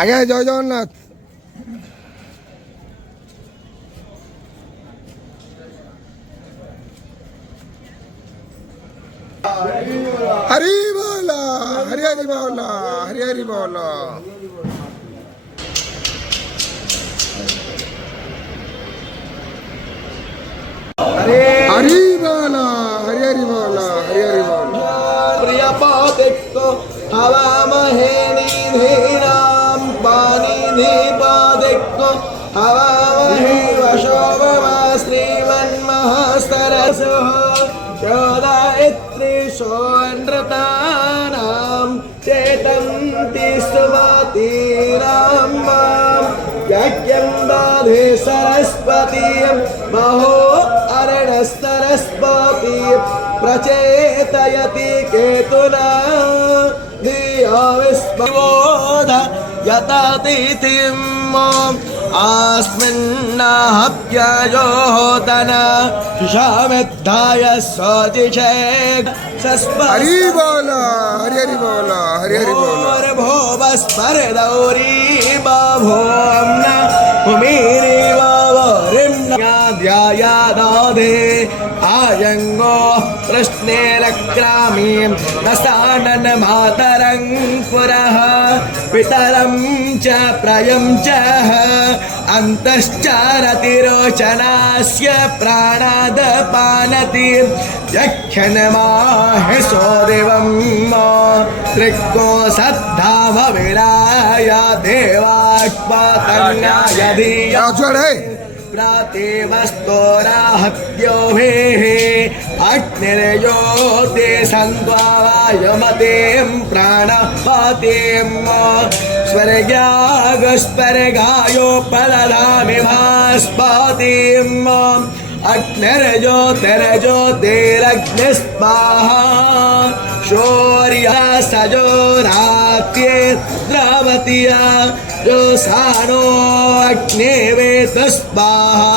আগে জয় জগন্নাথ। हरी बोला, हरी हरी बोला, हरी हरी बोला। हरी बोला, हरी हरी बोला, हरी हरी बोला। प्रिय पादिक्को हवामहे निधीनां पानिधि पादिक्को हवामहे वशोभमा श्रीमन्महास्तरसः चोदयित्री सोऽनृतानां चेतन्ति सुमतीनां मां यज्ञं दधे सरस्वती महो अरणस्तरस्वती प्रचेतयति केतुना धियो विस्मबोध यततिथिं आस्मिन्नाहव्ययोतन शामिद्धाय स्वतिषे हरी बोला, हरी हरि बोला, हरी हरि बोला। भोवस्मरदौरी बाभोम्न भूमिरी ध्यायादाधे आयंगो प्रश्ने लक्रामी नसानन मातरं पुरः पितरं च प्रयं च अन्तश्चारतिरोचनास्य प्राणादपानति यक्षन्माहेशो देवं त्रिको सद्धाम विराय देवाक्पतन्याय धिया प्रातेवस्तोराहत्योभेः अग्निर्योते सन्त्वावायमतें प्राणपतिं स्वर्गागस्वर्गायोपदधामि भास्पतिम् अग्निर्ज्योतिर्ज्योतिरग्निस्वाहा शौर्यः सजोरात्ये द्रवतीया रोसानो अग्निवेद स्वाहा।